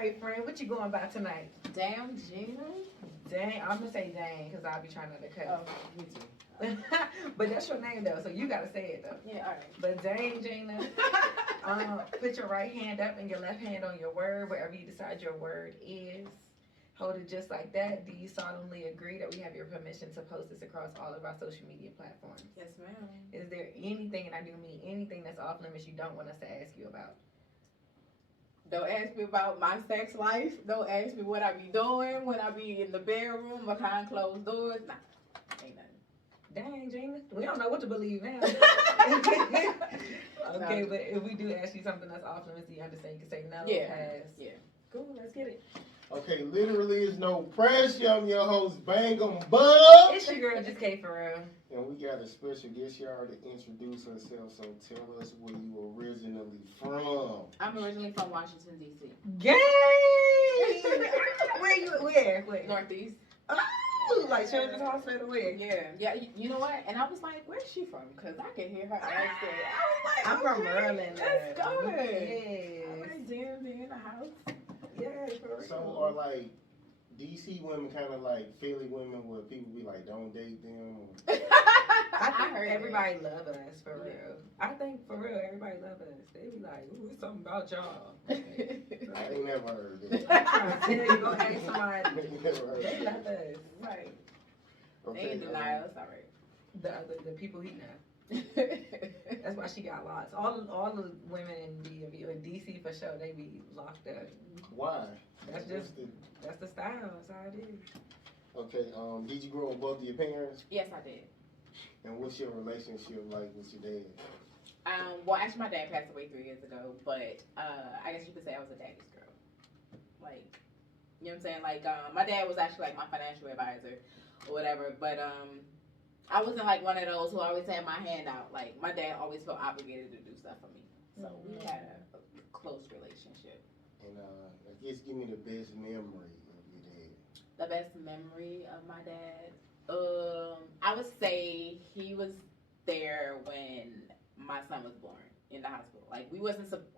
right, friend. What you going by tonight? Damn, Gina. Dang, I'm gonna say dang because I'll be trying not to cut. Oh, me too. But that's your name though, so you gotta say it though. Yeah, all right. But dang, Gina. Put your right hand up and your left hand on your word, wherever you decide your word is. Hold it just like that. Do you solemnly agree that we have your permission to post this across all of our social media platforms? Yes, ma'am. Is there anything, and I do mean anything that's off limits you don't want us to ask you about? Don't ask me about my sex life. Don't ask me what I be doing when I be in the bedroom behind closed doors. Nah, ain't nothing. Dang, Gina. We don't know what to believe now. Okay, but if we do ask you something that's off limits, do you understand? You can say no, Yeah. pass. Yeah. Cool, let's get it. Okay, literally is no pressure. I'm your host, Bangembugg. It's your girl, just K for real. And we got a special guest here to introduce herself, so tell us where you originally from. I'm originally from Washington, D.C. Gay! Where? Northeast. Oh, like Children's Hospital, where? Yeah. You know what? And I was like, where's she from? Because I can hear her accent. I was like, I'm from okay, Maryland. let's go. Yes. All right, DMV in the house. Yeah, for real. So are like DC women kind of like Philly women where people be like, don't date them? I think heard everybody love us, for Yeah. real. I think, for real, everybody love us. They be like, ooh, it's something about y'all. I ain't never heard that. I'm trying to tell you, go ask somebody. I ain't never heard They that. love us. Right. They Okay, in denial. It's all right. The people he know. That's why she got lots. All the women in DC for sure, they be locked up. why? That's the style. That's how it is. Okay, did you grow up with both of your parents? Yes, I did. And what's your relationship like with your dad? Well, actually, my dad passed away 3 years ago, but I guess you could say I was a daddy's girl. Like, you know what I'm saying? Like, my dad was actually like my financial advisor or whatever, but I wasn't like one of those who always had my hand out. Like, my dad always felt obligated to do stuff for me, so we had a close relationship. And I guess give me the best memory of your dad. The best memory of my dad, I would say he was there when my son was born in the hospital. Like,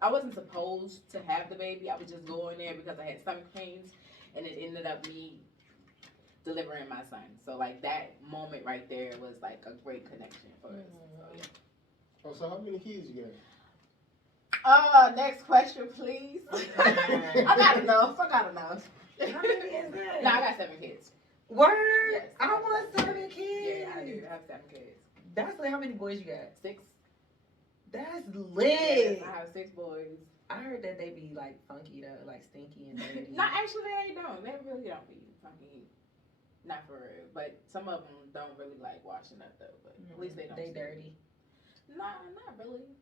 I wasn't supposed to have the baby. I was just going there because I had stomach pains, and it ended up me delivering my son. So like that moment right there was like a great connection for us. So, yeah. Oh, so how many kids you got? Next question, please. I got enough. How many is that? No, I got 7 kids. Word? Yes. I want 7 kids. Yeah, I do. I have 7 kids. That's like, how many boys you got? 6. That's Yes, lit. I have 6 boys. I heard that they be like funky though, like stinky and dirty. No, actually they don't. They really don't be funky. Not for real. But some of them don't really like washing up though. But at least they don't. They stink. dirty. Nah, not really.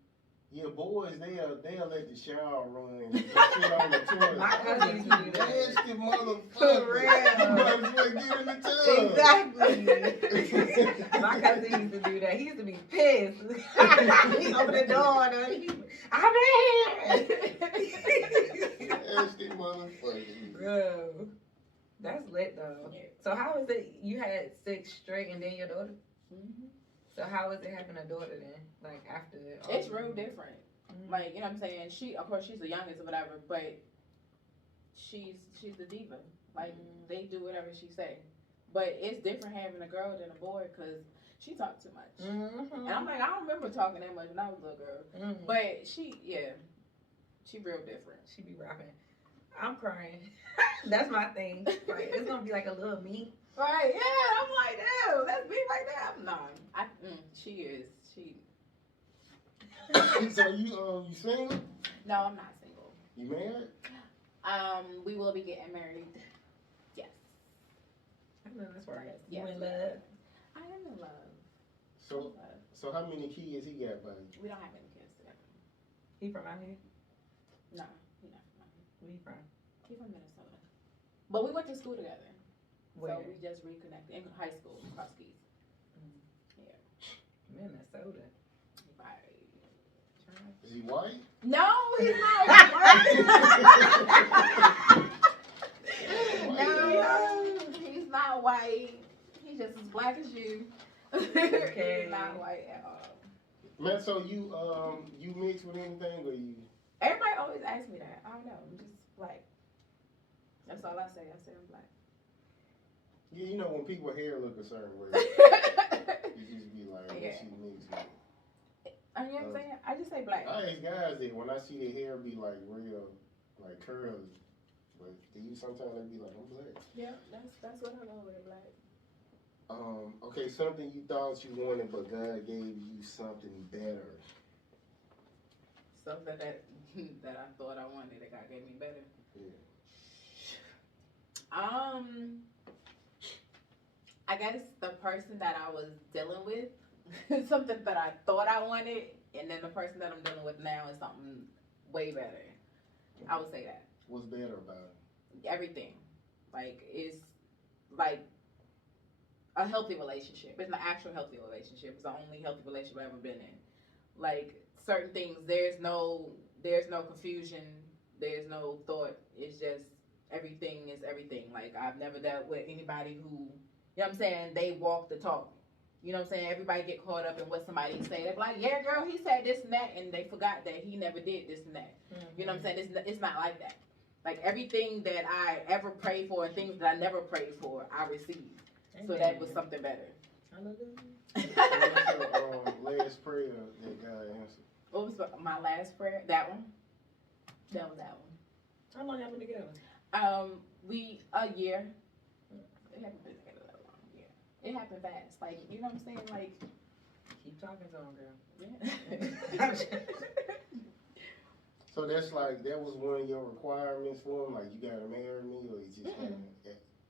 Yeah, boys, they'll let the shower run and shit on the toilet. My cousin used to do that. Nasty motherfucker. For real. You might as well get in the tub. Exactly. My cousin used to do that. He used to be pissed. He opened the door and I'm here. Nasty motherfucker. Bro, that's lit though. Yeah. So how is it? You had 6 straight and then your daughter. Mm-hmm. So how is it having a daughter then? Like after all It's of real them? different. Mhm. Like, you know what I'm saying? She, of course, she's the youngest or whatever, but she's the diva. Like, they do whatever she say. But it's different having a girl than a boy because she talks too much. Mhm. And I'm like, I don't remember talking that much when I was a little girl. Mhm. But she real different. She be rapping. I'm crying. That's my thing. Like, it's gonna be like a little me. Right, yeah, I'm like, damn, that's me right there. I'm not. She is. So you single? No, I'm not single. You married? We will be getting married. Yes. I know that's right. Yes. You in love? I am in love. So how many kids he got, buddy? We don't have any kids together. He from out here? No, he's not from here. Where you from? He's from Minnesota. But we went to school together. Where? So we just reconnected in high school, across keys. Minnesota. Right. Is he white? No, he's not white. No, he's not white. He's just as black as you. Okay. He's not white at all. Man, so you mix with anything or you? Everybody always asks me that. I don't know. I'm just black. That's all I say. I say I'm black. Yeah, you know when people hair look a certain way, you just be like, Yeah. she mixed with. You know what I'm saying? I just say black. I ask guys that when I see their hair be like real, like curly, but you sometimes they be like, I'm black. Yeah, that's what I go with, black. Okay, something you thought you wanted, but God gave you something better. Something that that I thought I wanted that God gave me better. Yeah. I guess the person that I was dealing with, something that I thought I wanted, and then the person that I'm dealing with now is something way better. I would say that. What's better about it? Everything. Like, it's like a healthy relationship. It's an actual healthy relationship. It's the only healthy relationship I've ever been in. Like, certain things, there's no confusion, there's no thought. It's just everything is everything. Like, I've never dealt with anybody who, you know what I'm saying, they walk the talk. You know what I'm saying? Everybody get caught up in what somebody say. They're like, yeah, girl, he said this and that, and they forgot that he never did this and that. You know what I'm saying? It's not like that. Like, everything that I ever prayed for and things that I never prayed for, I received. So that was something better. What's your last prayer that God answered? What was my last prayer? That one? That was that one. How long have we been together? A year. It happened together that long. Yeah. It happened fast. Like, you know what I'm saying? Like, Keep talking to him, girl. yeah. So that's like, that was one of your requirements for him? Like, you gotta marry me, or you just kind of...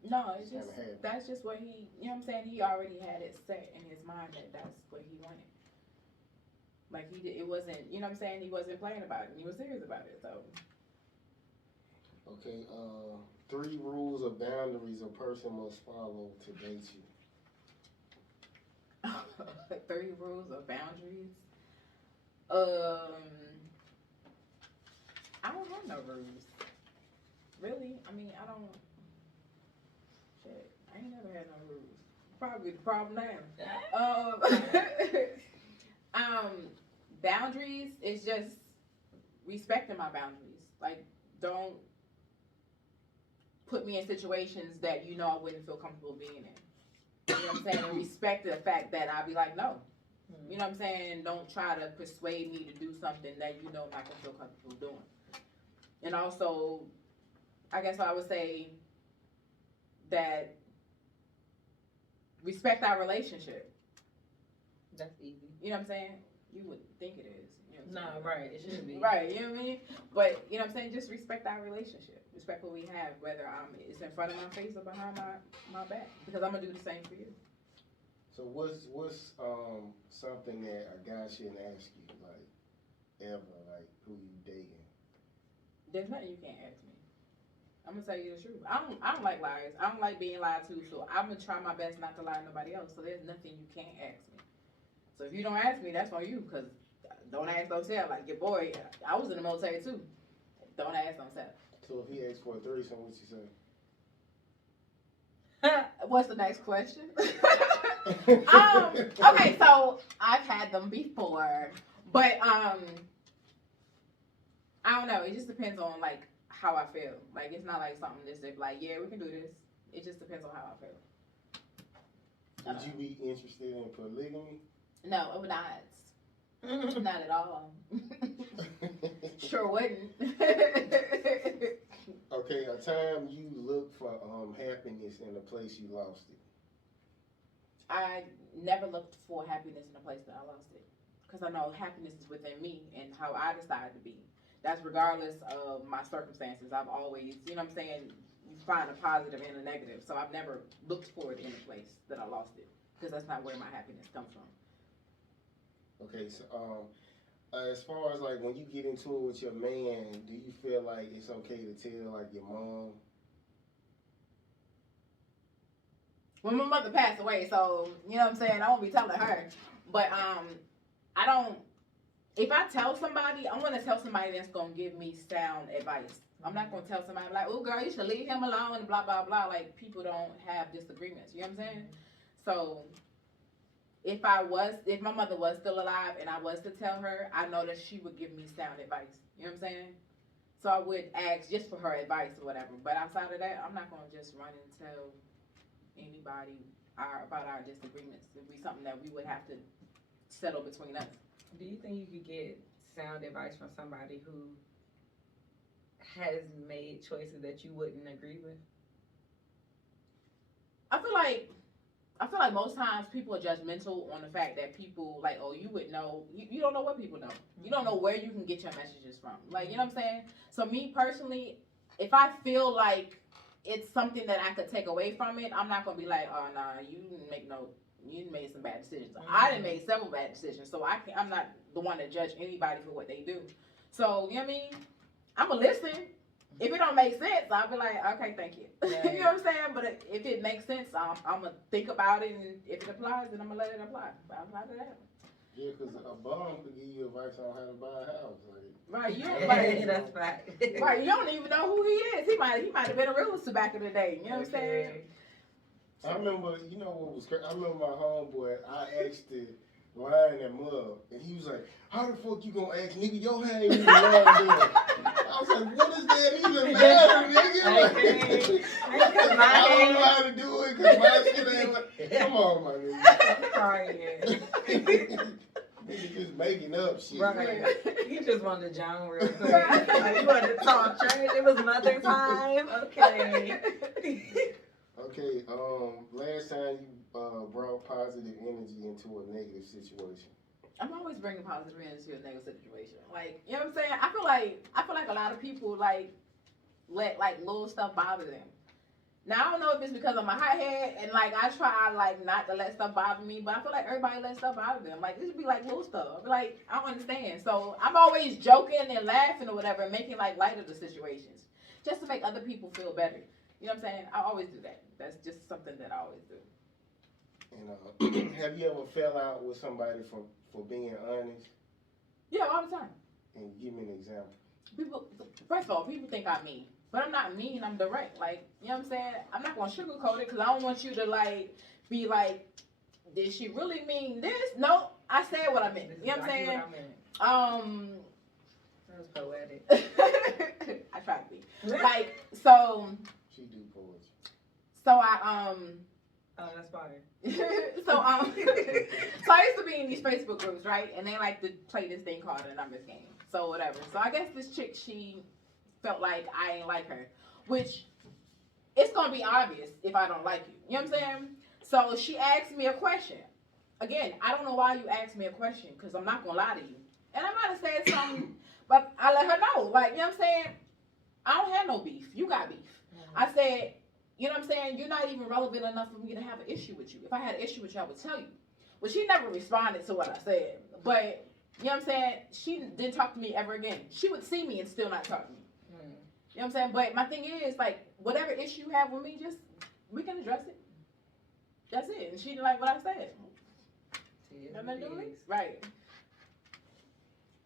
No, it's just, Kinda happy. that's just what he, you know what I'm saying? He already had it set in his mind that that's what he wanted. Like, it wasn't, you know what I'm saying? He wasn't playing about it. He was serious about it, so. Okay, 3 rules or boundaries a person must follow to date you. 3 rules or boundaries. I don't have no rules. Really? I mean, I don't. Shit, I ain't never had no rules. Probably the problem now. Boundaries is just respecting my boundaries. Like, don't put me in situations that you know I wouldn't feel comfortable being in. You know what I'm saying? And respect the fact that I'll be like, no. You know what I'm saying? Don't try to persuade me to do something that you know I'm not gonna feel comfortable doing. And also, I guess I would say that respect our relationship. That's easy. You know what I'm saying? You would think it is. You know what I'm saying? Right. It should be. Right, you know what I mean? But, you know what I'm saying? Just respect our relationship. Respect what we have, whether it's in front of my face or behind my back. Because I'm going to do the same for you. So what's something that a guy shouldn't ask you, like, ever, like, who you dating? There's nothing you can't ask me. I'm going to tell you the truth. I don't like lies. I don't like being lied to, so I'm going to try my best not to lie to nobody else. So there's nothing you can't ask me. So if you don't ask me, that's on you, because don't ask, don't tell. Like your boy, I was in the military too. Don't ask, don't tell. So if he asks for a threesome, what you say? What's the next question? Okay, so I've had them before, but I don't know. It just depends on like how I feel. Like it's not like something that's like, yeah, we can do this. It just depends on how I feel. Would you be interested in polygamy? No, I would not. Not at all. Sure wouldn't. Okay, a time you look for happiness in a place you lost it. I never looked for happiness in a place that I lost it. Because I know happiness is within me and how I decide to be. That's regardless of my circumstances. I've always, you know what I'm saying, you find a positive and a negative. So I've never looked for it in a place that I lost it. Because that's not where my happiness comes from. Okay, so as far as like when you get into it with your man, do you feel like it's okay to tell like your mom? Well, my mother passed away, so you know what I'm saying, I won't be telling her. But I don't. If I tell somebody, I'm gonna tell somebody that's gonna give me sound advice. I'm not gonna tell somebody like, "Oh, girl, you should leave him alone," and blah blah blah. Like people don't have disagreements. You know what I'm saying? So if my mother was still alive and I was to tell her, I know that she would give me sound advice. You know what I'm saying? So I would ask just for her advice or whatever. But outside of that, I'm not gonna just run and tell anybody about our disagreements. It'd be something that we would have to settle between us. Do you think you could get sound advice from somebody who has made choices that you wouldn't agree with? I feel like most times people are judgmental on the fact that people like, oh, you would know. You don't know what people know. You don't know where you can get your messages from. Like, you know what I'm saying? So me personally, if I feel like it's something that I could take away from it, I'm not gonna be like, oh nah, you made some bad decisions. I done made several bad decisions, so I'm not the one to judge anybody for what they do. So you know what I mean? I'ma listen. If it don't make sense, I'll be like, okay, thank you. Right. You know what I'm saying? But if it makes sense, I'm gonna think about it, and if it applies, then I'm gonna let it apply. But outside of that, Yeah, because a bum could give you advice on how to buy a house. Like, right? You Yeah, like, that's fact. right? You don't even know who he is. He might have been a realtor back in the day. You know what I'm saying? I remember, you know what was crazy? I remember my homeboy, I asked the line that mug, and he was like, how the fuck you gonna ask, nigga, your hand ain't even long there. I was like, what does that even matter, nigga? Like, I don't know how to do it, because my shit ain't like, come on, my nigga. I'm crying. Nigga just making up shit. Right. Like, He just wanted to John real quick. Like, you wanted to talk trash. It was mother time. Okay. okay, last time you brought positive energy into a negative situation. I'm always bringing positive energy to a negative situation. Like, you know what I'm saying? I feel like a lot of people like let like little stuff bother them. Now I don't know if it's because I'm a hothead and like I try like not to let stuff bother me, but I feel like everybody lets stuff bother them. Like it should be like little stuff. I be like, I don't understand. So I'm always joking and laughing or whatever and making like light of the situations. Just to make other people feel better. You know what I'm saying? I always do that. That's just something that I always do. And have you ever fell out with somebody for being honest? Yeah, all the time. And give me an example. People, first of all, people think I'm mean. But I'm not mean, I'm direct. Like, you know what I'm saying? I'm not going to sugarcoat it because I don't want you to, like, be like, did she really mean this? No, I said what I meant. You know what I'm saying? That was poetic. I try to be. Like, so. She do poetry. So I, Oh, that's fire. so I used to be in these Facebook groups, right? And they like to play this thing called a numbers game. So whatever. So I guess this chick, she felt like I ain't like her, which it's gonna be obvious if I don't like you. You know what I'm saying? So she asked me a question. Again, I don't know why you asked me a question because I'm not gonna lie to you. And I might have said something, but I let her know. Like, you know what I'm saying? I don't have no beef. You got beef. Mm-hmm. I said, you know what I'm saying? You're not even relevant enough for me to have an issue with you. If I had an issue with you, I would tell you. Well, she never responded to what I said. But, you know what I'm saying? She didn't talk to me ever again. She would see me and still not talk to me. You know what I'm saying? But my thing is, like, whatever issue you have with me, just, we can address it. That's it. And she didn't like what I said. Right.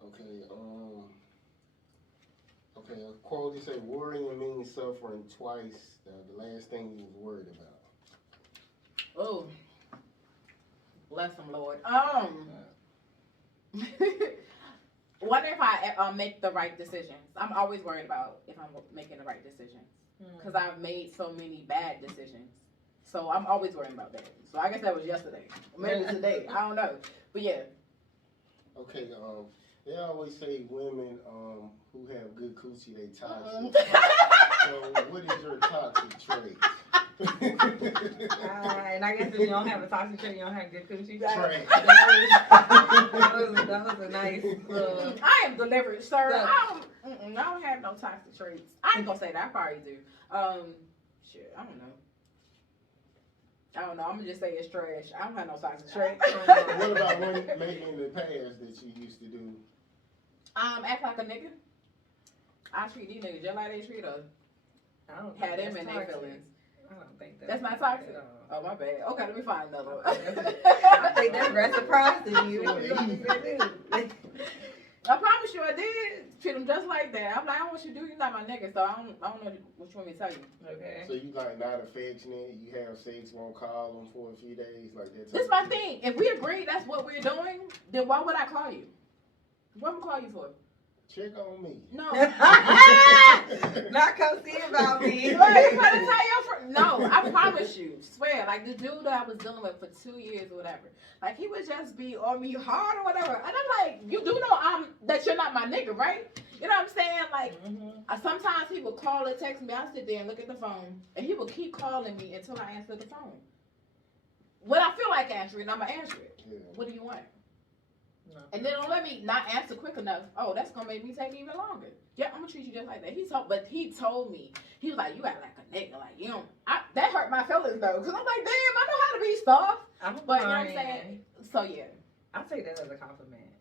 Okay, okay, a quote, you say, worrying means suffering twice. The last thing you was worried about. Oh. Bless him, Lord. Wonder if I make the right decisions. I'm always worried about if I'm making the right decisions. Because I've made so many bad decisions. So I'm always worried about that. So I guess that was yesterday. Or maybe today. I don't know. But yeah. Okay, they always say women who have good coochie, they toxic. So what is your toxic trait? And I guess if you don't have a toxic trait, you don't have good coochie. Trait. That was a nice little... I am delivered, sir. I don't have no toxic traits. I ain't gonna say that. I probably do. Shit, I don't know. I'm gonna just say it's trash. I don't have no toxic traits. What about when maybe in the past that you used to do? Act like a nigga. I treat these niggas just like they treat us. I don't Have them in their feelings. I don't think that's not toxic. Oh, my bad. Okay, let me find another one. I think that's reciprocity. I promise you I did treat them just like that. I'm like, I don't want you to do. You're not my nigga, so I don't know what you want me to tell you. Okay. So you like not affectionate? You have sex, won't call them for a few days, like that. This is my thing. If we agree that's what we're doing, then why would I call you? What am I call you for? Check on me. No. Not come see about me. Right, you gotta tell your friend. No, I promise you, swear. Like the dude that I was dealing with for 2 years or whatever, like he would just be on me hard or whatever, and I'm like, you do know that you're not my nigga, right? You know what I'm saying? Like sometimes he would call or text me. I sit there and look at the phone, and he would keep calling me until I answer the phone. When I feel like answering, I'ma answer it. Yeah. What do you want? No. And then don't let me not answer quick enough. Oh, that's gonna make me take even longer. Yeah, I'm gonna treat you just like that. He told me, he was like, you act like a nigga, like you don't. That hurt my feelings though, cause I'm like, damn, I know how to be soft. I'm But you know what I'm saying? So yeah. I'll take that as a compliment.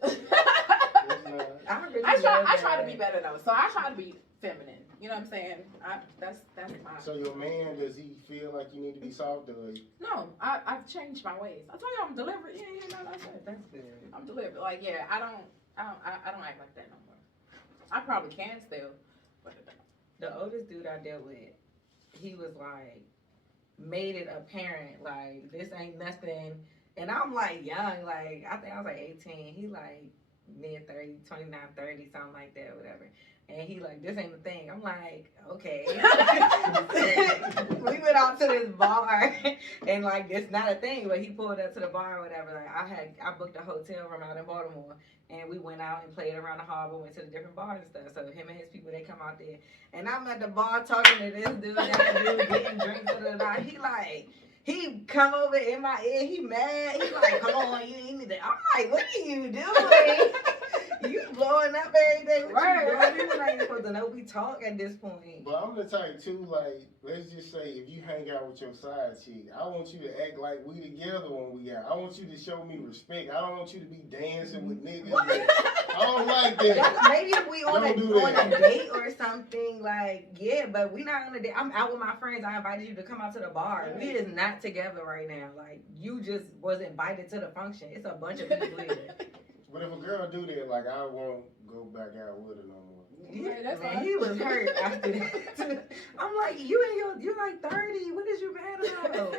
I try to be better though. So I try to be feminine. You know what I'm saying? That's my. So your man, does he feel like you need to be soft or? No, I've changed my ways. I told you I'm deliberate. Yeah, no, that's it. That's good. I'm deliberate. Like yeah, I don't act like that no more. I probably can still, but The oldest dude I dealt with, he was like, made it apparent, like, this ain't nothing. And I'm like young, like, I think I was like 18. He like mid 30, 29, 30, something like that, whatever. And he like, this ain't the thing. I'm like, okay. We went out to this bar and like, it's not a thing, but he pulled up to the bar or whatever. Like I booked a hotel room out in Baltimore and we went out and played around the harbor, went to the different bars and stuff. So him and his people, they come out there and I'm at the bar talking to this dude, that dude getting drinks, he come over in my ear, he mad, he like, come on, you need to. I'm like, what are you doing? You blowing up every day. What you doing? You not even supposed to know we talk at this point. But I'm the type too, like, let's just say if you hang out with your side chick, I want you to act like we together when we out. I want you to show me respect. I don't want you to be dancing with niggas. I don't like that. Maybe if we on a date or something, like, yeah, but we not on a date. I'm out with my friends. I invited you to come out to the bar. We is not together right now. Like, you just was invited to the function. It's a bunch of people here. But if a girl do that, like, I won't go back out with her no more. Right, that's Man, fine. he was hurt after that. I'm like, you're like 30. What is you mad about?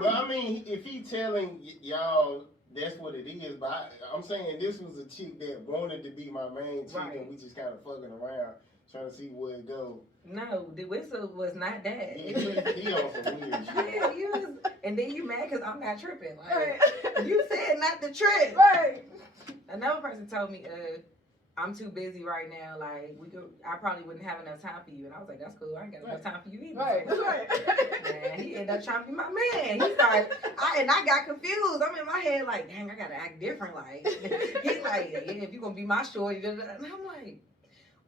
But I mean, if he telling y'all that's what it is, but I'm saying this was a chick that wanted to be my main chick, Right. and we just kind of fucking around, trying to see where it go. No, the whistle was not that. He It was, he on some weird shit. yeah, you was, and then you mad because I'm not tripping. Like, Right. you said not to trip. Right. Another person told me, I'm too busy right now. Like, I probably wouldn't have enough time for you. And I was like, that's cool. I ain't got enough time for you either. Right. Right. Man, he ended up trying to be my man. He started, I got confused. I'm in my head like, dang, I gotta act different. Like, he's like, yeah, if you gonna be my shorty, and I'm like,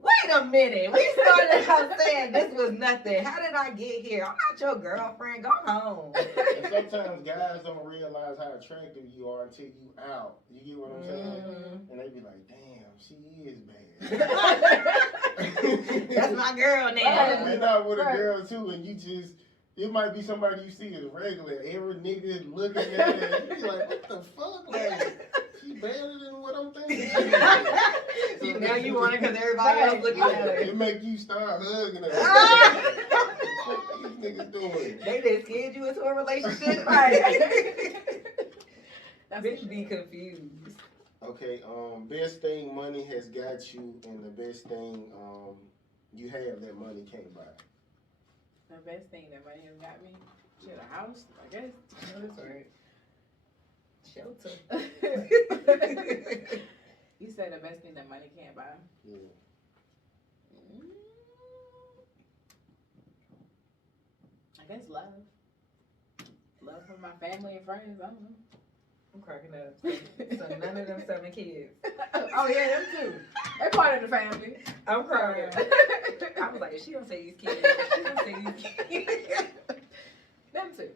wait a minute. We started out saying this was nothing. How did I get here? I'm not your girlfriend. Go home. And sometimes guys don't realize how attractive you are until you out. You get what I'm saying? And they be like, damn, she is bad. That's my girl now. Right. You're not with a girl too, and you just, it might be somebody you see as regular. Every nigga looking at her, you be like, what the fuck? Like, she better than what I'm thinking. So now you want it because everybody else looking at her. It make you start hugging her. What these niggas doing? They just scared you into a relationship. Right. Bitch be confused. Okay, best thing money has got you, and the best thing you have that money can't buy. The best thing that money has got me, shit, a house, I guess. That's right. Shelter. You said the best thing that money can't buy. Yeah. I guess love. Love from my family and friends. I don't know. I'm cracking up. So none of them 7 kids. Oh yeah, them too. They're part of the family. I'm crying. I was like, if she don't say these kids, she don't say these kids. Them too.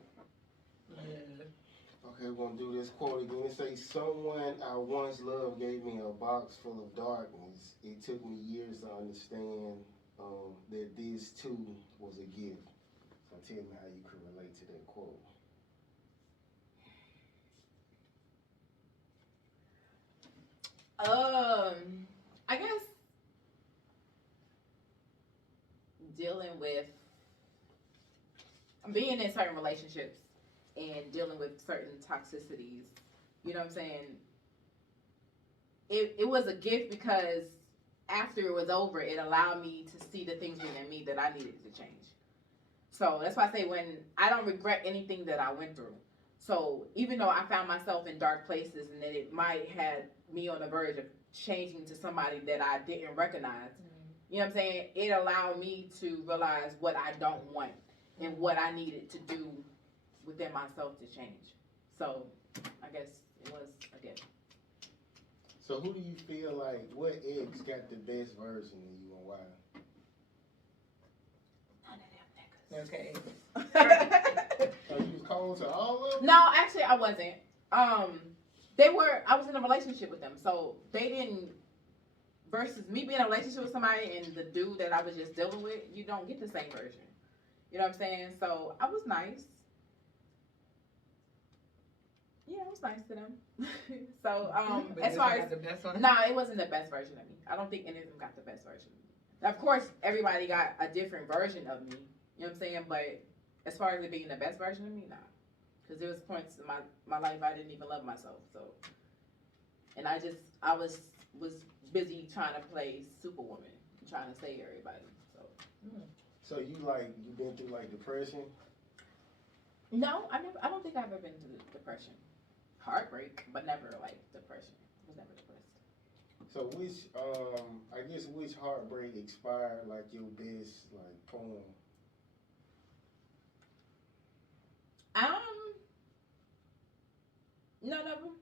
Okay, we're gonna do this quote again. It says, someone I once loved gave me a box full of darkness. It took me years to understand that this too was a gift. So tell me how you could relate to that quote. I guess dealing with being in certain relationships and dealing with certain toxicities, you know what I'm saying? It was a gift because after it was over, it allowed me to see the things within me that I needed to change. So that's why I say when I don't regret anything that I went through. So even though I found myself in dark places and that it might have me on the verge of changing to somebody that I didn't recognize, you know what I'm saying? It allowed me to realize what I don't want and what I needed to do within myself to change. So I guess it was a gift. So who do you feel like, what ex got the best version of you and why? None of them Okay. niggas. So you was cold to all of them? No, actually I wasn't. I was in a relationship with them, so they didn't, versus me being in a relationship with somebody and the dude that I was just dealing with, you don't get the same version. You know what I'm saying? So I was nice. Yeah, I was nice to them. So, But as this far one as, got the best one. no, it wasn't the best version of me. I don't think any of them got the best version of me. Now, of course, everybody got a different version of me. You know what I'm saying? But as far as it being the best version of me, nah. Because there was points in my life I didn't even love myself. So, and I was busy trying to play Superwoman, trying to save everybody. So. So you been through like depression? No, I don't think I've ever been through depression. Heartbreak, but never like depression. I was never depressed. So which heartbreak inspired like your best like poem? None of them.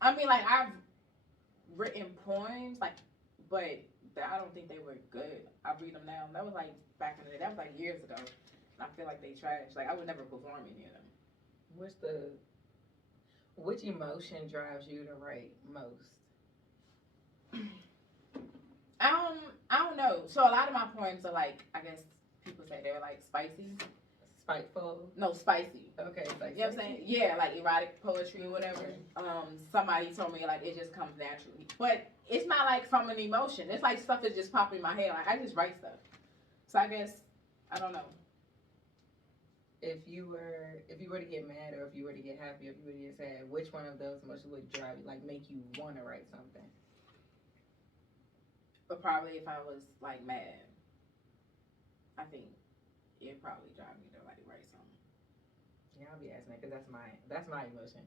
I mean, like I've written poems, like, but I don't think they were good. I read them now. That was like back in the day. That was like years ago. And I feel like they trash. Like I would never perform any of them. Which emotion drives you to write most? I don't know. So a lot of my poems are like, I guess people say they're like spicy. Spiteful? No, spicy. Okay, like You know what I'm saying? Yeah, like erotic poetry or whatever. Somebody told me like it just comes naturally. But it's not like from an emotion. It's like stuff that just pop in my head. Like I just write stuff. So I guess I don't know. If you were to get mad or if you were to get happy, if you were to get sad, which one of those emotions would drive you, like make you want to write something? But probably if I was like mad, I think it'd probably drive me to like write something. Yeah, I'll be asking that because that's my emotion.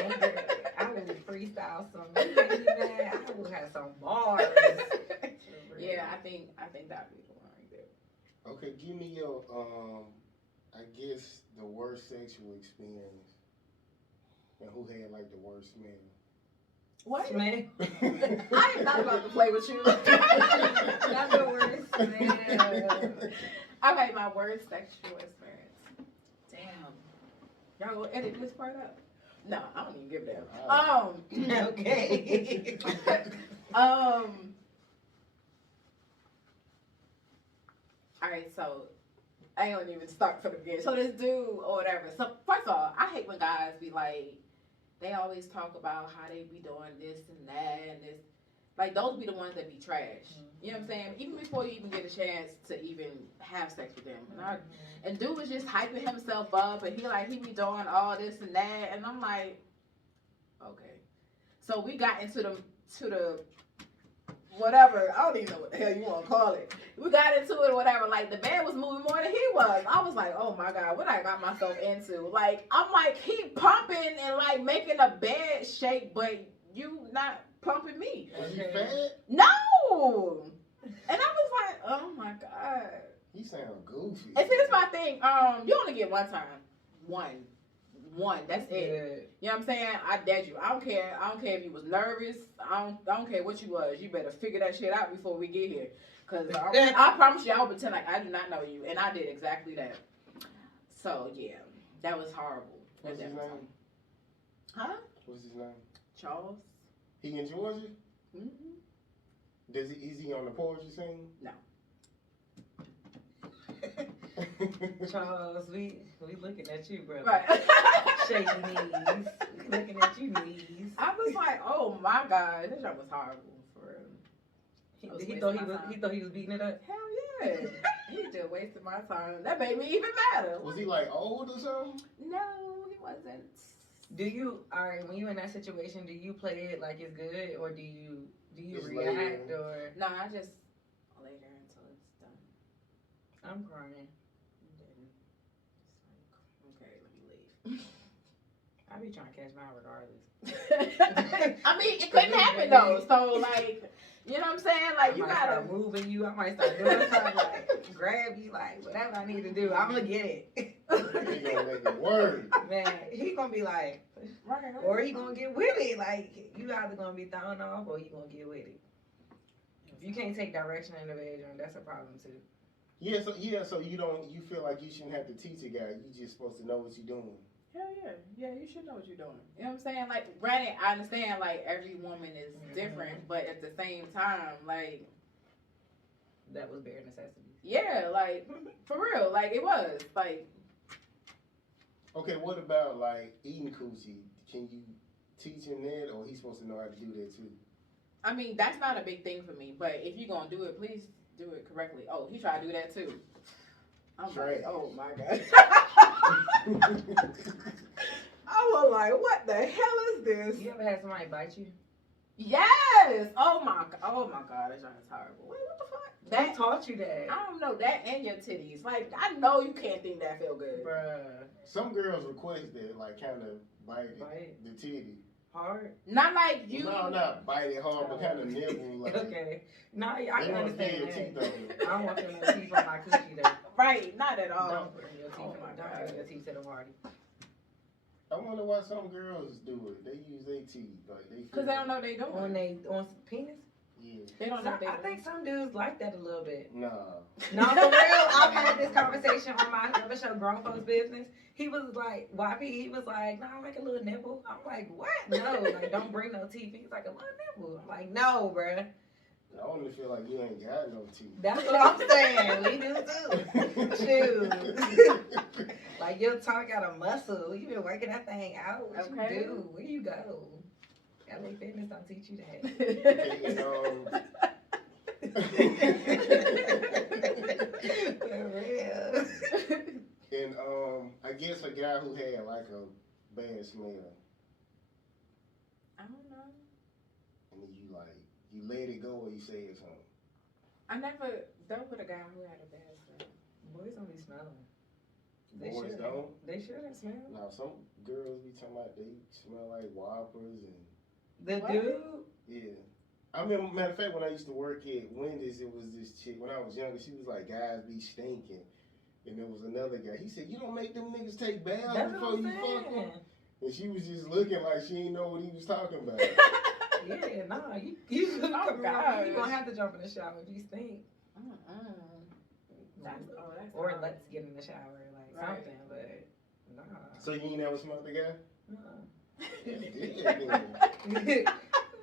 Anger, I will freestyle some. You make me mad, I will have some bars. Yeah, I think that'd be the one right there. Okay, give me your I guess the worst sexual experience and who had like the worst smell. What? Man. I am not about to play with you. Not the worst smell. Okay, my worst sexual experience. Damn. Y'all gonna edit this part up? No, I don't even give a damn. Okay. Alright, so I ain't gonna even start from the beginning. So this dude or whatever. So first of all, I hate when guys be like, they always talk about how they be doing this and that and this. Like those be the ones that be trash. You know what I'm saying? Even before you even get a chance to even have sex with them. And dude was just hyping himself up and he be doing all this and that and I'm like, okay. So we got into the whatever, I don't even know what the hell you want to call it. We got into it or whatever. Like, the man was moving more than he was. I was like, oh my God, what I got myself into? Like, I'm like, he pumping and like making a bed shake, but you not pumping me. Was he fat? No! And I was like, oh my God. He sound goofy. And see, this is my thing. You only get one time. One. That's it. Good. You know what I'm saying? I dead you. I don't care if you was nervous. I don't care what you was. You better figure that shit out before we get here. Cause I promise you, I will pretend like I do not know you, and I did exactly that. So yeah, that was horrible. What's his name? Huh? What's his name? Charles. He in Georgia? Mm-hmm. Is he on the poetry scene? No. Charles, we looking at you, brother. Right. Shaky knees. We looking at you knees. I was like, oh my God, this job was horrible for real. He thought he was beating it up. Hell yeah. He just wasted my time. That made me even madder. Was he like old or something? No, he wasn't. When you in that situation, do you play it like it's good or do you Just react later. or? No, I just lay there until it's done. I'm crying. And then it's like, okay, let me leave. I be trying to catch mine regardless. I mean, it couldn't happen though. So like, you know what I'm saying? Like, you I might gotta start moving you. I might start doing something like grab you, like whatever I need to do. I'm gonna get it. He gonna make it work. Man, he gonna be like, or he gonna get with it. Like you either gonna be thrown off or you gonna get with it. If you can't take direction in the bedroom, that's a problem too. So you feel like you shouldn't have to teach a guy. You just supposed to know what you're doing. Hell yeah, you should know what you're doing. You know what I'm saying? Like, granted, I understand like every woman is different, but at the same time, like, that was bare necessity. Yeah, like for real, like it was like. Okay, what about like eating coochie? Can you teach him that, or he's supposed to know how to do that too? I mean, that's not a big thing for me, but if you're gonna do it, please do it correctly. Oh, he tried to do that too. I'm like, oh my god. I was like, what the hell is this? You ever had somebody bite you? Yes. Oh my god, that joint is horrible. Wait, what the fuck? That taught you that, I don't know, that and your titties. Like, I know you can't think that feel good. bruh. Some girls request that, like kind of bite the titty. Hard. Not like you. No, not bite it hard, but kind of nibble. Like, Okay. No, I they can want to feel understand your that. teeth on it. I don't want to feel no teeth on my coochie though. Right, not at all. Don't bring your teeth Oh on my Don't God. bring your teeth to the party. I wonder why some girls do it. They use their teeth, like Because they don't know what they doing. On penis? Yeah. They don't know what they I doing. think some dudes like that a little bit. Nah. No, for real. I've had this conversation on my other show, Grown Folks Business. He was like, YP, he was like, no, I like a little nipple. I'm like, what? No, like, don't bring no teeth. He's like, a little nipple. I'm like, no, bruh. I only feel like you ain't got no teeth. That's what I'm saying. We do too. Shoot. Like, your tongue got a muscle. You been working that thing out. What you Okay. do? Where you go? LA Fitness don't teach you that. For real. And I guess a guy who had like a bad smell, I don't know. and then you let it go or you said something. I never dealt with a guy who had a bad smell. Boys don't be smelling. Boys don't. They shouldn't smell. Now some girls be talking about they smell like whoppers and The What? dude? yeah. I mean, matter of fact, when I used to work at Wendy's, it was this chick. When I was younger, she was like, "Guys be stinking," and there was another guy. He said, "You don't make them niggas take baths That's before what I'm you fuck them." saying. And she was just looking like she didn't know what he was talking about. Yeah, nah, you Oh, gosh. you gonna have to jump in the shower if you stink. That's Or hard. let's get in the shower, like Right. something, but nah. So you ain't never smelled the guy? Nah.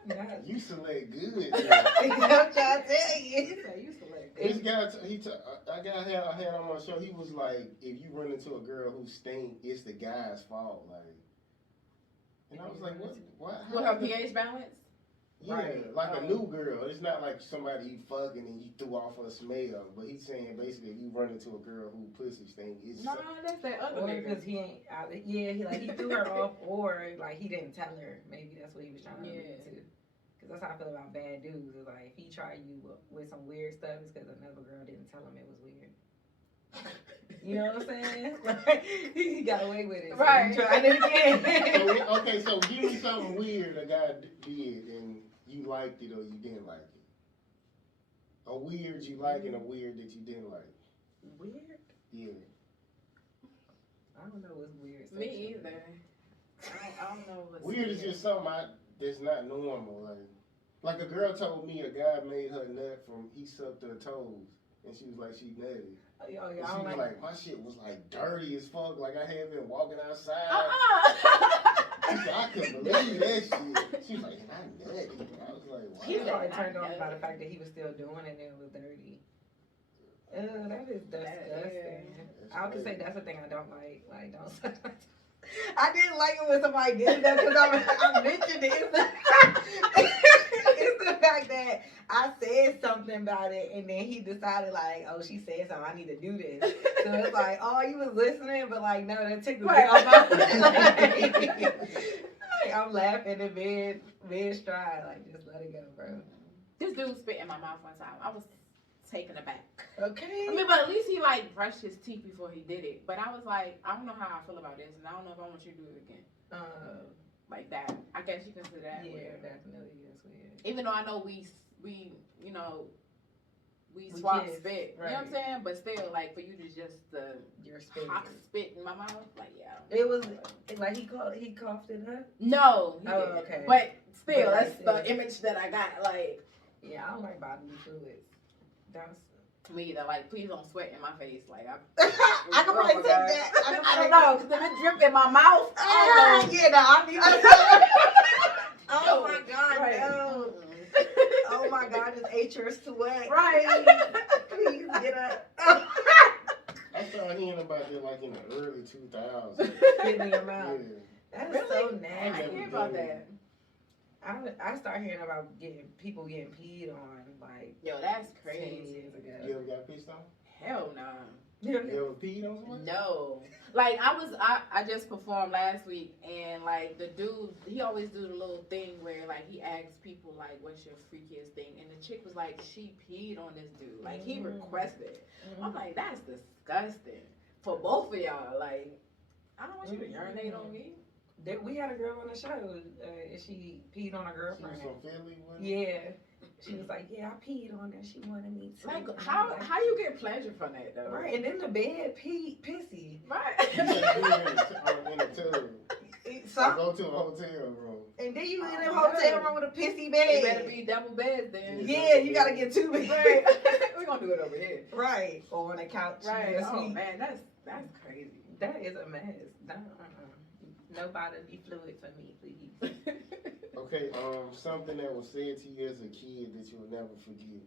Yeah, you select good. I'm trying to tell you. I used to like This guy, I had on my show. He was like, if you run into a girl who stink, it's the guy's fault. Like, and I was like, what? Why? with her pH balance. Yeah, Right. like a new girl. It's not like somebody you fucking and you threw off her smell. But he's saying basically, if you run into a girl who pussy stink, it's No, that's that other Or nigga. because he ain't, he threw her off, or like he didn't tell her. Maybe that's what he was trying to allude to. Because that's how I feel about bad dudes. It's like if he tried you with some weird stuff, it's because another girl didn't tell him it was weird. You know what I'm saying? Like, he got away with it. So Right. he tried it again. okay, so give me something weird a guy did and you liked it or you didn't like it. A weird you like and a weird that you didn't like. Weird? Yeah. I don't know what's weird. Me sexually. either. I don't know what's Weird is just something that's not normal. Like a girl told me a guy made her nut from he sucked her toes and she was like she nutted. Oh, yeah, And I she don't was like. like, my shit was like dirty as fuck. Like I had been walking outside. She said, I couldn't believe that shit. She was like, and I nutted. I was like, wow. He was probably turned I on know. by the fact that he was still doing it and it was dirty. That is disgusting. I would say that's the thing I don't like. Like, don't. I didn't like it when somebody did that because I mentioned it. It's the fact that I said something about it and then he decided like, oh, she said something. I need to do this. So it's like, oh, you was listening, but like, no, that took the bit off my like, I'm laughing in mid stride. Like, just let it go, bro. This dude spit in my mouth one time. I was taken aback. Okay. I mean, but at least he like brushed his teeth before he did it. But I was like, I don't know how I feel about this, and I don't know if I want you to do it again. Like that. I guess you consider that Yeah, weird. definitely is weird. Even though I know we you know we swap kiss, spit. right. You know what I'm saying? But still, like for you to just Your spit. hot spit in my mouth, like yeah. I It don't was know. like he coughed it up. No. He Oh, didn't. okay. But still, But that's like the image that I got. Like Yeah, I don't like bodily fluids. That's me either. Like please don't sweat in my face. Like I I can probably my take God. that. I don't know because if it drip in my mouth. Yeah, no, I need to. Oh my God, Right. no. Oh my God, I just ate your sweat. Right. Please get up. I started hearing about it like in the early 2000s. Spit in your Yeah. mouth. That is Really? so I nasty. didn't hear about that. I started hearing about people getting peed on like Yo, that's 10 crazy. years ago. You ever got pissed on? Hell no. You ever peed on someone? No. Like I just performed last week and like the dude he always do the little thing where like he asks people like what's your freakiest thing and the chick was like she peed on this dude. Like he requested it. I'm like, that's disgusting. For both of y'all. Like I don't want you to urinate on me. We had a girl on the show. She peed on a She was girlfriend. from Philly, wasn't it? Yeah. She was like, yeah, I peed on her. She wanted me to. Like And I'm how like, you get pleasure from that though? Right, and then the bed pissy. Right. You said you were in a tub. I So, go to a hotel room. and then you in a Oh, hotel no. room with a pissy It bed. better be double beds then. Yeah, you gotta get two beds. Right. We're gonna do it over here. Right. Or on a couch. Right. in a Oh suite. man, that's crazy. That is a mess. No, no bodily fluid for me, please. Okay, something that was said to you as a kid that you'll never forget.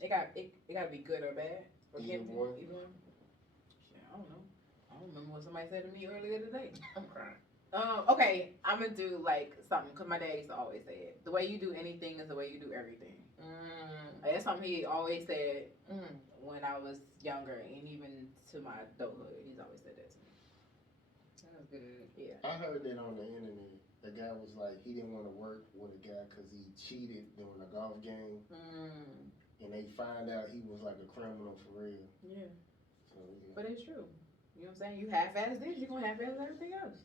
It gotta be good or bad. Or Either can be one. either one. Shit, I don't know. I don't remember what somebody said to me earlier today. I'm crying. Okay, I'm gonna do like something because my dad used to always say it. The way you do anything is the way you do everything. Like, that's something he always said when I was younger, and even to my adulthood, he's always said that to me. That's good. Yeah. I heard that on the internet. The guy was like, he didn't want to work with a guy because he cheated during a golf game, and they find out he was like a criminal for real. Yeah. So, yeah. But it's true. You know what I'm saying? You half-ass this, you're gonna half-ass everything else.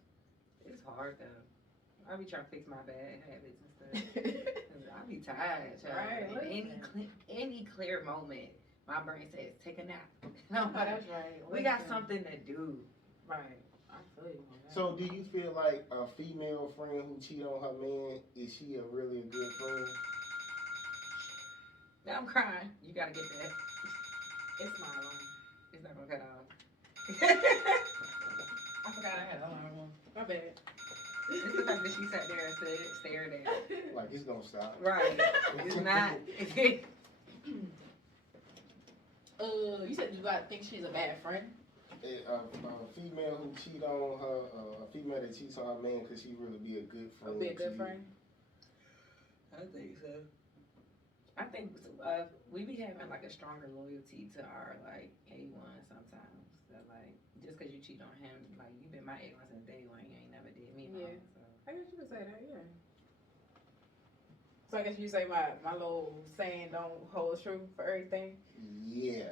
It's hard though. I be trying to fix my bad habits and stuff. I be tired, child. Right, In any clear moment, my brain says, take a nap. No, Oh, that's right. we got something to do. Right. I feel you on that. So, do you feel like a female friend who cheat on her man, is she really a good friend? Now I'm crying. You gotta get that. It's my alarm. It's not gonna cut off. I forgot I had an alarm. My bad. It's the fact that she sat there and stared at it. Like, it's gonna stop. Right. It's not. You said you gotta think she's a bad friend. A female who cheat on her, a female that cheats on her man, could she really be a good friend? Be a to good you? friend. I think so. I think we be having like a stronger loyalty to our like A1 sometimes. So like just because you cheat on him, like you've been my A1 since day one, you ain't never did me wrong. Yeah. So. I guess you could say that, yeah. So I guess you say my little saying don't hold true for everything. Yeah.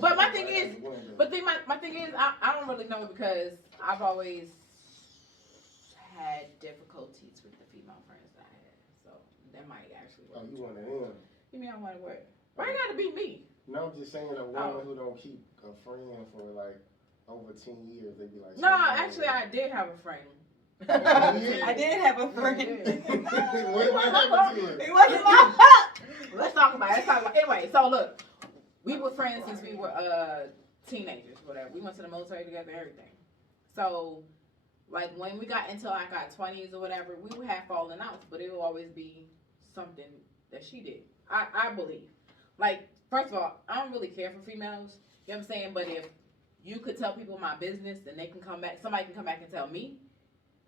But my thing is, But then my thing is, I don't really know because I've always had difficulties with the female friends that I had. So that might actually Oh, work. you one of them? You mean I want to what? Why it gotta be me? No, I'm just saying a woman Oh. who don't keep a friend for like over 10 years, they be like. No, actually I did have a friend. I did have a friend. What happened to it? It wasn't my Let's talk about it. Anyway, so look, we were friends since we were teenagers, whatever. We went to the military together, everything. So, like when we got into like our 20s or whatever, we would have fallen outs, but it would always be something that she did. I believe. Like, first of all, I don't really care for females. You know what I'm saying? But if you could tell people my business and they can come back, somebody can come back and tell me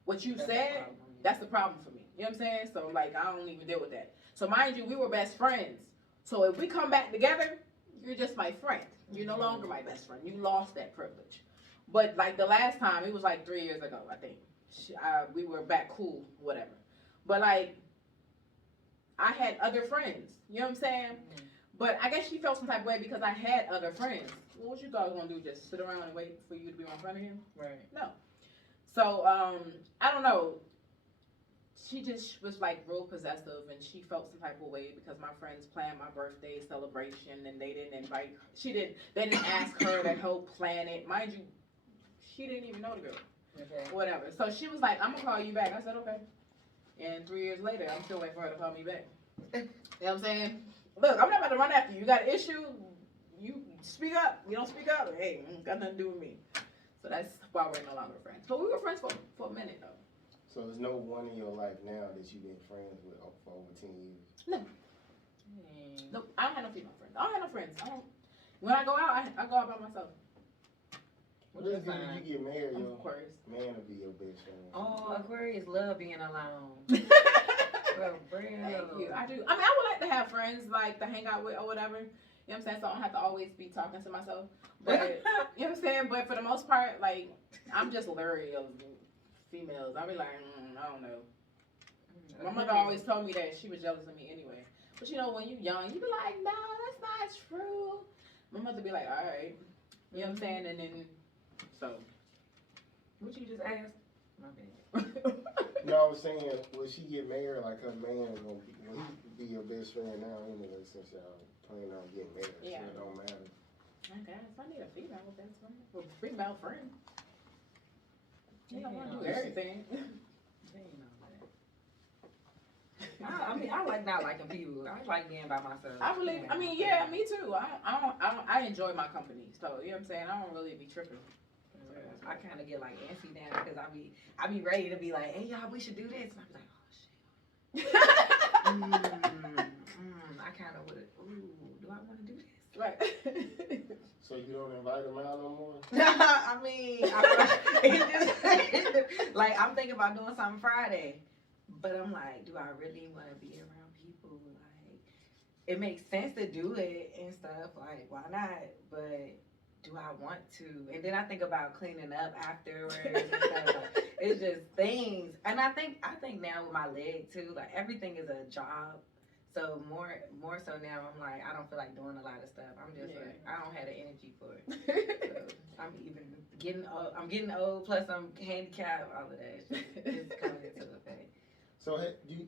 what you said, that's the problem for me. You know what I'm saying? So, like, I don't even deal with that. So, mind you, we were best friends. So, if we come back together, you're just my friend. You're no longer my best friend. You lost that privilege. But like the last time, it was like 3 years ago, I think. We were back cool, whatever. But like, I had other friends. You know what I'm saying? Mm-hmm. But I guess she felt some type of way because I had other friends. What was you thought I was gonna do? Just sit around and wait for you to be my friend again? Right. No. So I don't know. She just was like real possessive, and she felt some type of way because my friends planned my birthday celebration, and they didn't invite. They didn't ask her to help plan it. Mind you, she didn't even know the girl. Okay. Whatever. So she was like, "I'm gonna call you back." I said, "Okay." And 3 years later, I'm still waiting for her to call me back. You know what I'm saying? Look, I'm not about to run after you. You got an issue, you speak up. You don't speak up, hey, got nothing to do with me. So that's why we're no longer friends. But we were friends for a minute, though. So there's no one in your life now that you've been friends with for over 10 years? No. Nope. I don't have no female friends. I don't have no friends. When I go out, I go out by myself. What if you get married, your Aquarius. man will be your best friend? Oh, Aquarius love being alone. For real. Thank you. I do. I mean, I would like to have friends, like, to hang out with or whatever. You know what I'm saying? So I don't have to always be talking to myself. But, you know what I'm saying? But for the most part, like, I'm just leery of females. I'll be like, I don't know. My mother always told me that she was jealous of me anyway. But, you know, when you're young, you be like, no, that's not true. My mother be like, all right. You know what I'm saying? And then, so. What you just asked? My bad. No, I was saying, will she get married, like her man will he be your best friend now anyway, since y'all planning on getting married? Yeah. So it don't matter. I guess I need a female best friend. Well, female friend. You don't want to do everything. I mean, I like not liking people. I like being by myself. I mean, yeah, me too. I enjoy my company. So, you know what I'm saying? I don't really be tripping. I kind of get like antsy down because I be ready to be like, hey y'all, we should do this, and I be like, oh shit. I kind of would. Ooh, do I want to do this? Right. So you don't invite him out no more? I mean, like I'm thinking about doing something Friday, but I'm like, do I really want to be around people? Like, it makes sense to do it and stuff. Like, why not? But do I want to? And then I think about cleaning up afterwards and stuff. Like, it's just things. And I think now with my leg too, like everything is a job. So more so now I'm like, I don't feel like doing a lot of stuff. I'm just like, I don't have the energy for it. So I'm even getting old. I'm getting old, plus I'm handicapped, all of that. It's coming into effect. So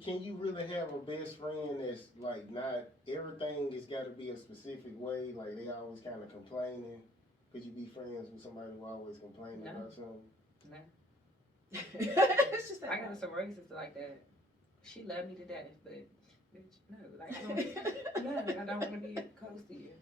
can you really have a best friend that's like not everything has got to be a specific way? Like they always kind of complaining. Could you be friends with somebody who always complaining about something? No. It's just I got a sorority sister like that. She loved me to death, but bitch, no, like I don't want to be close to you.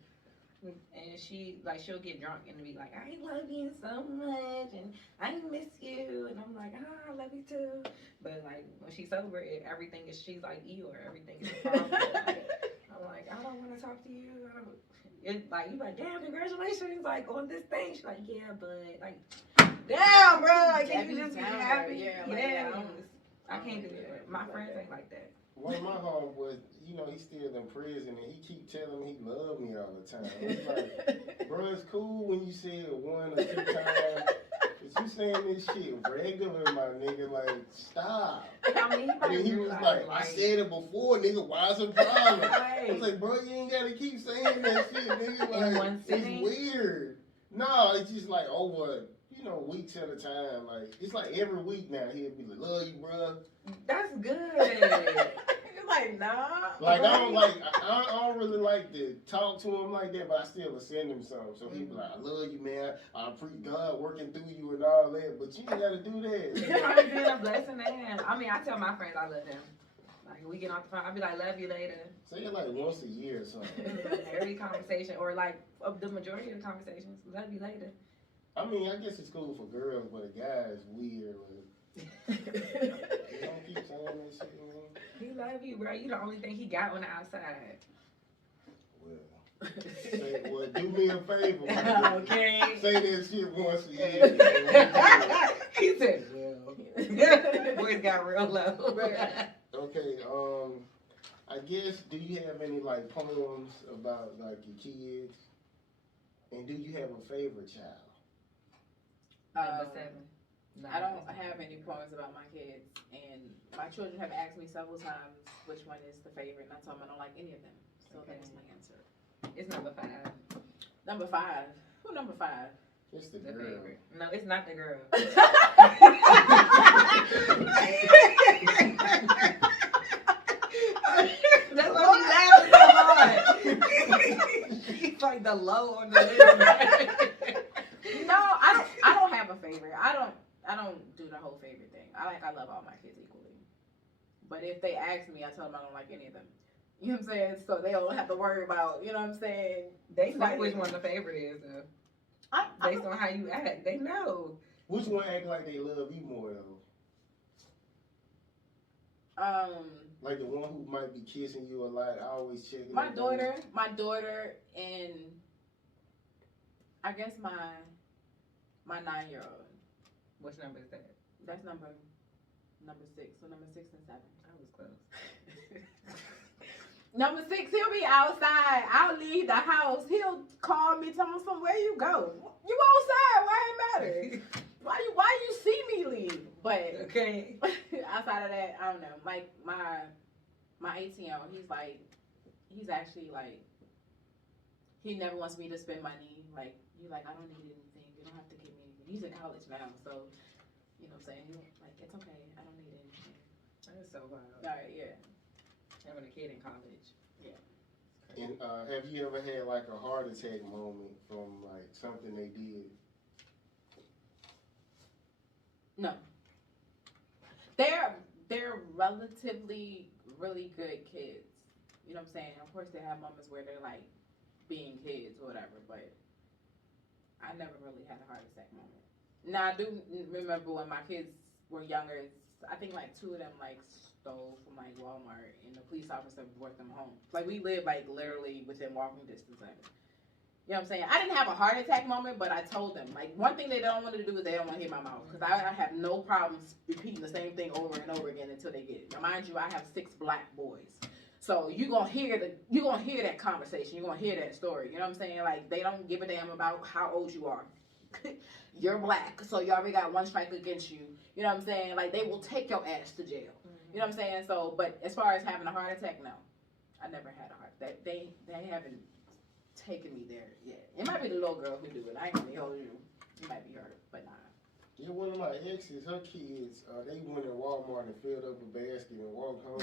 And she'll get drunk and be like, I love you so much, and I miss you, and I'm like, I love you too. But like when she's sober, she's like Eeyore, everything is a problem. I'm like, I don't want to talk to you. It's like you like, damn, congratulations, like on this thing. She's like, yeah, but like, damn, bro, like, can you just be happy? Yeah, I can't do it. My friends ain't like that. One of my homeboys, he's still in prison, and he keep telling me he love me all the time. He's like, bro, it's cool when you say it 1 or 2 times. But you saying this shit regular, my nigga, like, stop. I mean, he was like, I said it before, nigga, why's the problem? I was like, bro, you ain't gotta keep saying that shit, nigga. Like, it's weird. No, it's just like over, weeks at a time. Like, it's like every week now, he'll be like, love you, bro. That's good. Like, nah. Like, I don't really like to talk to him like that, but I still will send him something. So he be like, I love you, man. I appreciate God working through you and all that, but you ain't got to do that. It's probably been a blessing to him. I mean, I tell my friends I love them. Like, we get off the phone, I'll be like, love you later. Say it like once a year or something. Every conversation, or like the majority of the conversations, love you later. I mean, I guess it's cool for girls, but a guy is weird. You don't keep saying that shit, man. He love you, bro. You the only thing he got on the outside. Well, do me a favor. Man. Okay. Say that shit once a year. He said, well. Boys got real low. Okay, I guess, do you have any, like, poems about, like, your kids? And do you have a favorite child? Number 7. No, I don't it's not. have any poems about my kids, and my children have asked me several times which one is the favorite, and I told them I don't like any of them. So Okay. that's my answer. It's number 5. Number 5. Who number 5? It's the The girl. favorite. No, it's not the girl. That's why she's laughing so hard. She's like the low on the list. No, I don't have a favorite. I don't do the whole favorite thing. I love all my kids equally. But if they ask me, I tell them I don't like any of them. You know what I'm saying? So they don't have to worry about, you know what I'm saying? They know which one the favorite is, though. Based on how you act, they know. Which one act like they love you more though? Like the one who might be kissing you a lot, always checking. my daughter, and I guess my 9-year-old. Which number is that? That's number 6. So number 6 and 7. I was close. Number 6, he'll be outside. I'll leave the house. He'll call me, tell me where you go. You outside? Why it matter? Why you see me leave? But Okay. outside of that, I don't know. Like my 18-year-old, he's actually like, he never wants me to spend money. Like I don't need anything. You don't have to give me anything. He's in college now, so you know what I'm saying. Like it's okay. I don't need anything. That is so wild. All right, yeah. Having a kid in college. Yeah. And have you ever had like a heart attack moment from like something they did? No. They're relatively really good kids. You know what I'm saying? Of course, they have moments where they're like being kids or whatever, but I never really had a heart attack moment. Now I do remember when my kids were younger. I think like 2 of them like stole from like Walmart, and the police officer brought them home. Like we live like literally within walking distance of it. You know what I'm saying? I didn't have a heart attack moment, but I told them, like, one thing they don't want to do is they don't want to hear my mouth. Because I have no problems repeating the same thing over and over again until they get it. Now, mind you, I have 6 black boys. So you're gonna hear that conversation. You're gonna hear that story. You know what I'm saying? Like, they don't give a damn about how old you are. You're black, so you already got 1 strike against you. You know what I'm saying? Like, they will take your ass to jail. You know what I'm saying? So, but as far as having a heart attack, no. I never had a heart attack. They haven't taken me there yet. It might be the little girl who do it. I ain't gonna hold you. It might be her, but nah. Yeah, one of my exes, her kids, they went in Walmart and filled up a basket and walked home.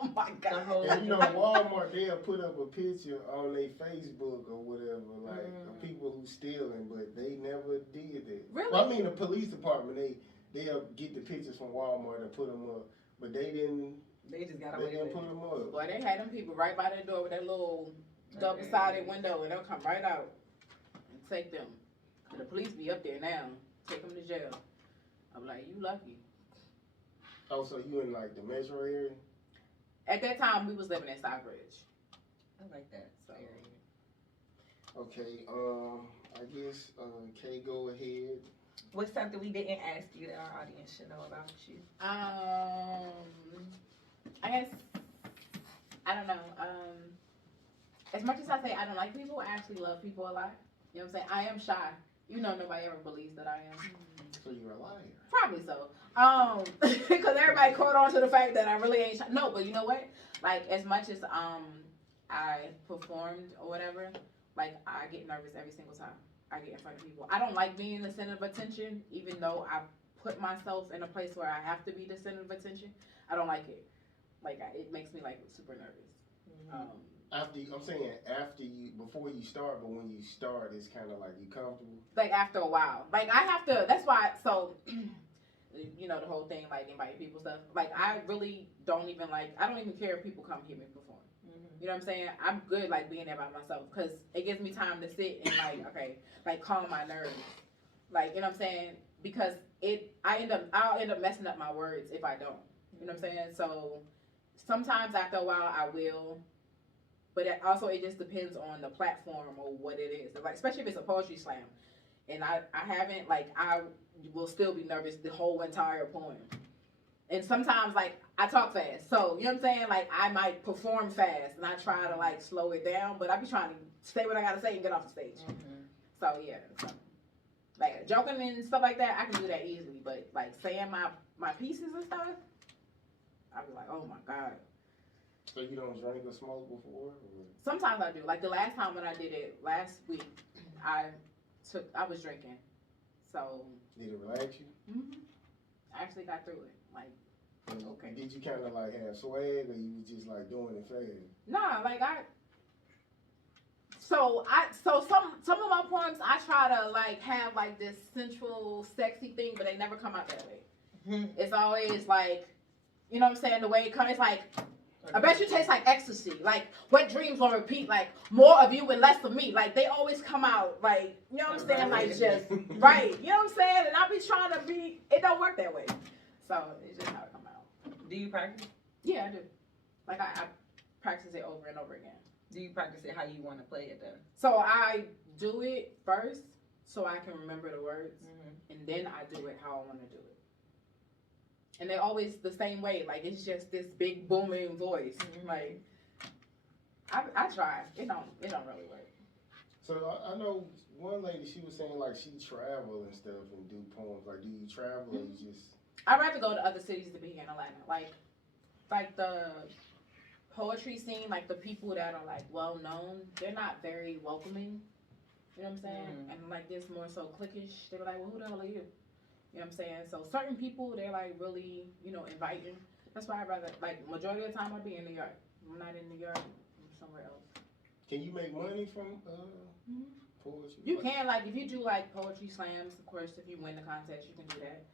Oh my God. And you know, Walmart, they'll put up a picture on their Facebook or whatever, like of people who stealing, but they never did that. Really? Well, I mean, the police department, they'll get the pictures from Walmart and put them up, but they didn't. They just got They away didn't with put it. them up. Boy, they had them people right by their door with that little double-sided window, and they'll come right out and take them. And the police be up there now, take them to jail. I'm like, you lucky. Oh, so you in like the metro area? At that time, we was living in Stockbridge. I like that. So, Okay, I guess, Kay, go ahead. What's something we didn't ask you that our audience should know about you? I guess, I don't know. As much as I say I don't like people, I actually love people a lot. You know what I'm saying? I am shy. You know, nobody ever believes that I am. So you're a liar. Probably so. Because everybody caught on to the fact that I really ain't shy. No, but you know what? Like, as much as I performed or whatever, like, I get nervous every single time I get in front of people. I don't like being the center of attention, even though I put myself in a place where I have to be the center of attention. I don't like it. Like, it makes me, like, super nervous. Before you start, but when you start, it's kind of like you comfortable. Like, after a while. Like, I have to, that's why, so, you know, the whole thing, like, inviting people stuff. Like, I really don't even, like, I don't even care if people come hear me perform. You know what I'm saying? I'm good, like, being there by myself, because it gives me time to sit and, like, okay, like, calm my nerves. Like, you know what I'm saying? Because I'll end up messing up my words if I don't. You know what I'm saying? So, sometimes after a while, I will. But it just depends on the platform or what it is. Like, especially if it's a poetry slam. And I haven't, like, I will still be nervous the whole entire poem. And sometimes, like, I talk fast. So, you know what I'm saying? Like, I might perform fast and I try to, like, slow it down. But I be trying to say what I got to say and get off the stage. So, yeah. So. Like joking and stuff like that, I can do that easily. But like saying my pieces and stuff, I'd be like, oh my God. So you don't drink or smoke before? Or? Sometimes I do. Like the last time when I did it last week, I was drinking. So. Did it relax you? I actually got through it. Like, okay. Did you kind of like have swag, or you was just like doing it fast? Nah, like so some of my poems I try to like have like this sensual, sexy thing, but they never come out that way. It's always like, you know what I'm saying? The way it comes, it's like, I bet you taste like ecstasy. Like, what dreams will repeat? Like, more of you and less of me. Like, they always come out like, you know what I'm saying? Like, just, right. You know what I'm saying? And I be trying to be, it don't work that way. So, it's just how it come out. Do you practice? Yeah, I do. Like, I practice it over and over again. Do you practice it how you want to play it, though? So, I do it first so I can remember the words. And then I do it how I want to do it. And they're always the same way. Like, it's just this big booming voice. Like, I try. It don't really work. So I know one lady, she was saying like she travel and stuff and do poems. Like, do you travel or you just? I'd rather go to other cities to be here in Atlanta. Like the poetry scene, like the people that are like well known, they're not very welcoming. You know what I'm saying? And like this more so cliquish. They're like, well, who the hell are you? You know what I'm saying? So certain people, they're like really, you know, inviting. That's why I'd rather, like, majority of the time I'd be in New York. I'm not in New York, I'm somewhere else. Can you make money from poetry? You can, like, if you do like poetry slams, of course, if you win the contest, you can do that.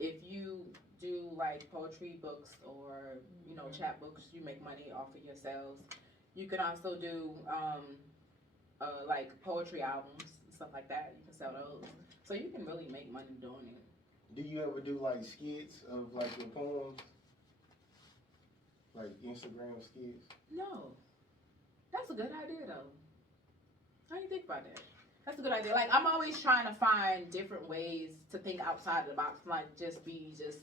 If you do like poetry books or, you know, chapbooks, you make money off of your sales. You can also do like poetry albums and stuff like that. You can sell those. So you can really make money doing it. Do you ever do like skits of like your poems? Like Instagram skits? No. That's a good idea though. How do you think about that? That's a good idea. Like, I'm always trying to find different ways to think outside of the box, like just be just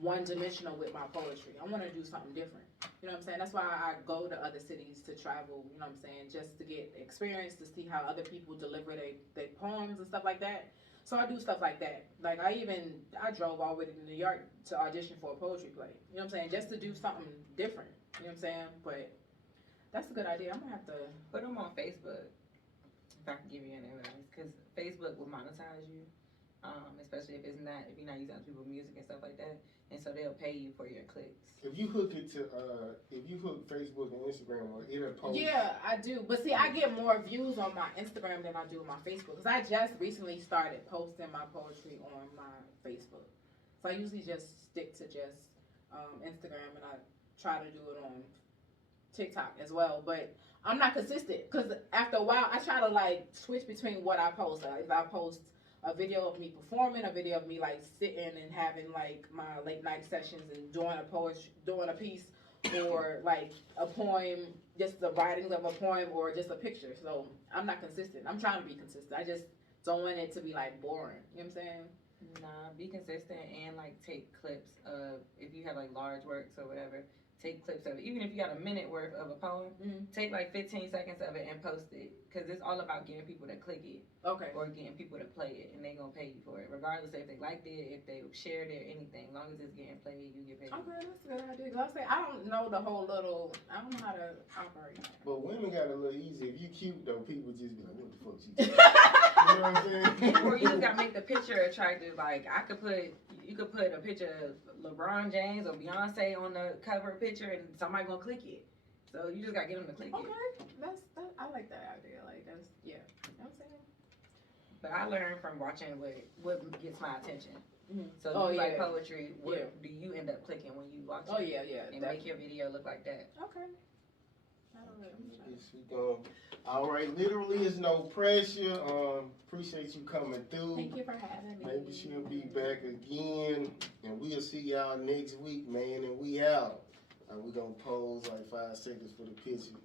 one-dimensional with my poetry. I want to do something different. You know what I'm saying? That's why I go to other cities to travel, you know what I'm saying, just to get experience, to see how other people deliver their poems and stuff like that. So I do stuff like that. Like, I drove all the way to New York to audition for a poetry play. You know what I'm saying? Just to do something different. You know what I'm saying? But that's a good idea. I'm going to have to put them on Facebook. If I can give you an advice, because Facebook will monetize you, especially if you're not using other people's music and stuff like that, and so they'll pay you for your clicks. If you hook it to, if you hook Facebook and Instagram, it'll post. Yeah, I do. But see, I get more views on my Instagram than I do on my Facebook, because I just recently started posting my poetry on my Facebook. So I usually just stick to just Instagram, and I try to do it on TikTok as well. But I'm not consistent, because after a while, I try to like switch between what I post. If I post a video of me performing, a video of me like sitting and having like my late night sessions and doing a piece, or like a poem, just the writing of a poem, or just a picture. So I'm not consistent. I'm trying to be consistent. I just don't want it to be like boring. You know what I'm saying? Nah, be consistent and like take clips of, if you have like large works or whatever, take clips of it. Even if you got a minute worth of a poem, take like 15 seconds of it and post it. Because it's all about getting people to click it. Okay. Or getting people to play it, and they going to pay you for it. Regardless if they liked it, if they shared it, anything. As long as it's getting played, you get paid. Okay, that's a good idea. Cause I don't know the whole little, I don't know how to operate. But women got a little easy. If you cute though, people just be like, what the fuck she doing? You know what I'm saying? Or you just got to make the picture attractive. Like, you could put a picture of LeBron James or Beyonce on the cover picture, and somebody going to click it. So you just got to get them to click it. Okay, I like that idea. Like, that's, yeah. You know what I'm saying? But I learned from watching what gets my attention. So Oh, do you like yeah. poetry? What do you end up clicking when you watch it? Oh, yeah, yeah. And make your video look like that. Okay. I don't know. Yes, we go. All right, literally is no pressure. Appreciate you coming through. Thank you for having me. Maybe she'll be back again, and we'll see y'all next week, man. And we out. We gonna pose like 5 seconds for the picture.